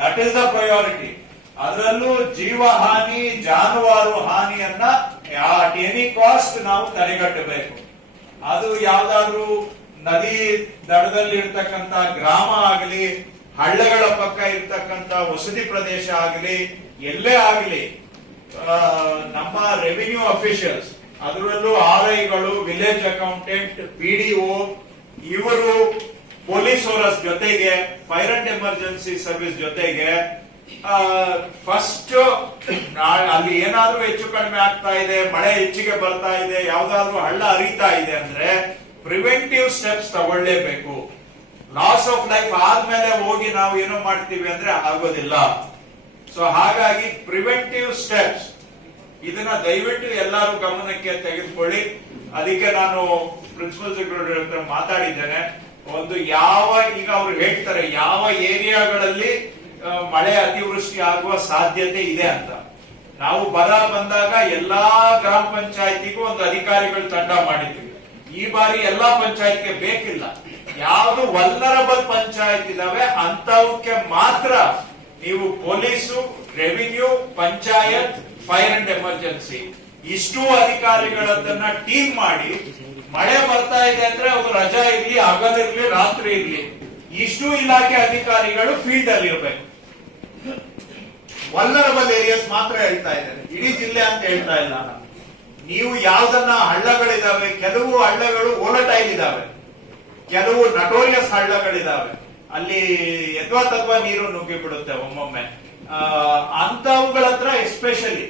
That is the priority. ಅದರಲ್ಲೂ ಜೀವ ಹಾನಿ, ಜಾನುವಾರು ಹಾನಿಯನ್ನ ಅಟ್ ಎನಿ ಕಾಸ್ಟ್ ನಾವು ತಡೆಗಟ್ಟಬೇಕು. ಅದು ಯಾವ್ದಾದ್ರು ನದಿ ದಡದಲ್ಲಿ ಇರ್ತಕ್ಕಂತ ಗ್ರಾಮ ಆಗಲಿ, ಹಳ್ಳಗಳ ಪಕ್ಕ ಇರ್ತಕ್ಕಂತ ವಸತಿ ಪ್ರದೇಶ ಆಗಲಿ, ಎಲ್ಲೇ ಆಗಲಿ, ನಮ್ಮ ರೆವಿನ್ಯೂ ಅಫಿಷಿಯಲ್ಸ್, ಅದರಲ್ಲೂ RIಗಳು, ವಿಲೇಜ್ ಅಕೌಂಟೆಂಟ್, PDO, ಇವರು ಪೊಲೀಸ್ ಅವರ ಜೊತೆಗೆ, ಫೈರ್ ಅಂಡ್ ಎಮರ್ಜೆನ್ಸಿ ಸರ್ವಿಸ್ ಜೊತೆಗೆ ಫಸ್ಟ್ ಅಲ್ಲಿ ಏನಾದ್ರೂ ಹೆಚ್ಚು ಕಡಿಮೆ ಆಗ್ತಾ ಇದೆ, ಮಳೆ ಹೆಚ್ಚಿಗೆ ಬರ್ತಾ ಇದೆ, ಯಾವ್ದಾದ್ರು ಹಳ್ಳ ಹರಿತಾ ಇದೆ ಅಂದ್ರೆ ಪ್ರಿವೆಂಟಿವ್ ಸ್ಟೆಪ್ಸ್ ತಗೊಳ್ಳೇಬೇಕು. ಲಾಸ್ ಆಫ್ ಲೈಫ್ ಆದ್ಮೇಲೆ ಹೋಗಿ ನಾವು ಏನೋ ಮಾಡ್ತೀವಿ ಅಂದ್ರೆ ಆಗೋದಿಲ್ಲ. ಸೊ ಹಾಗಾಗಿ ಪ್ರಿವೆಂಟಿವ್ ಸ್ಟೆಪ್ಸ್ ಇದನ್ನ ದಯವಿಟ್ಟು ಎಲ್ಲರೂ ಗಮನಕ್ಕೆ ತೆಗೆದುಕೊಳ್ಳಿ. ಅದಕ್ಕೆ ನಾನು ಪ್ರಿನ್ಸಿಪಲ್ ಸೆಕ್ರೆಟರಿ ಹತ್ರ ಮಾತಾಡಿದ್ದೇನೆ. ಒಂದು ಈಗ ಅವ್ರು ಹೇಳ್ತಾರೆ ಯಾವ ಏರಿಯಾಗಳಲ್ಲಿ ಮಳೆ ಅತಿವೃಷ್ಟಿ ಆಗುವ ಸಾಧ್ಯತೆ ಇದೆ ಅಂತ. ನಾವು ಬರ ಬಂದಾಗ ಎಲ್ಲಾ ಗ್ರಾಮ ಪಂಚಾಯತಿಗೂ ಒಂದು ಅಧಿಕಾರಿಗಳು ತಂಡ ಮಾಡಿದ್ವಿ. ಈ ಬಾರಿ ಎಲ್ಲಾ ಪಂಚಾಯತ್ಗೆ ಬೇಕಿಲ್ಲ. ಯಾವುದು ವಲ್ನರಬಲ್ ಪಂಚಾಯತ್ ಇದಾವೆ ಅಂತವಕ್ಕೆ ಮಾತ್ರ ನೀವು police, revenue, panchayat, fire and emergency ಇಷ್ಟು ಅಧಿಕಾರಿಗಳನ್ನ ಟೀಮ್ ಮಾಡಿ, ಮಳೆ ಬರ್ತಾ ಇದೆ ಅಂದ್ರೆ ಅದು ರಜಾ ಇರ್ಲಿ, ಹಗಲಿರ್ಲಿ, ರಾತ್ರಿ ಇರ್ಲಿ, ಇಷ್ಟು ಇಲಾಖೆ ಅಧಿಕಾರಿಗಳು ಫೀಲ್ಡ್ ಅಲ್ಲಿ ಇರಬೇಕು. ವಲ್ನರಬಲ್ ಏರಿಯಾಸ್ ಮಾತ್ರ ಹೇಳ್ತಾ ಇದ್ದಾರೆ, ಇಡೀ ಜಿಲ್ಲೆ ಅಂತ ಹೇಳ್ತಾ ಇಲ್ಲ. ನೀವು ಯಾವ್ದನ್ನ ಹಳ್ಳಗಳಿದಾವೆ, ಕೆಲವು ಹಳ್ಳಗಳು ಓಲಟೈಲ್ ಇದಾವೆ, ಕೆಲವು ನಟೋರಿಯಸ್ ಹಳ್ಳಗಳಿದಾವೆ, ಅಲ್ಲಿ ಯಥಾ ನೀರು ನುಗ್ಗಿ ಬಿಡುತ್ತೆ ಒಮ್ಮೊಮ್ಮೆ. ಅಂತವುಗಳ ಹತ್ರ ಎಸ್ಪೆಷಲಿ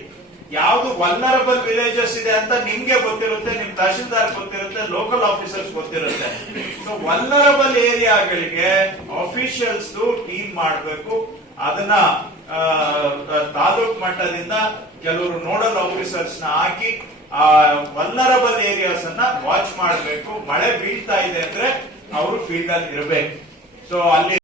ಯಾವ್ದು ವಲ್ನರಬಲ್ ವಿಲೇಜಸ್ ಇದೆ ಅಂತ ನಿಮ್ಗೆ ಗೊತ್ತಿರುತ್ತೆ, ನಿಮ್ ತಹಶೀಲ್ದಾರ್ ಗೊತ್ತಿರುತ್ತೆ, ಲೋಕಲ್ ಆಫೀಸರ್ಸ್ ಗೊತ್ತಿರುತ್ತೆ. ಸೊ ವಲ್ನರಬಲ್ ಏರಿಯಾಗಳಿಗೆ ಆಫೀಷಿಯಲ್ಸ್ ಟೀಮ್ ಮಾಡಬೇಕು. ಅದನ್ನ ತಾಲೂಕ್ ಮಟ್ಟದಿಂದ ಕೆಲವರು ನೋಡಲ್ ಆಫೀಸರ್ಸ್ ನ ಹಾಕಿ ಆ ವಲ್ನರಬಲ್ ಏರಿಯಾಸ್ ಅನ್ನ ವಾಚ್ ಮಾಡಬೇಕು. ಮಳೆ ಬೀಳ್ತಾ ಇದೆ ಅಂದ್ರೆ ಅವರು ಫೀಲ್ಡ್ ಅಲ್ಲಿ ಇರಬೇಕು. ಸೊ ಅಲ್ಲಿ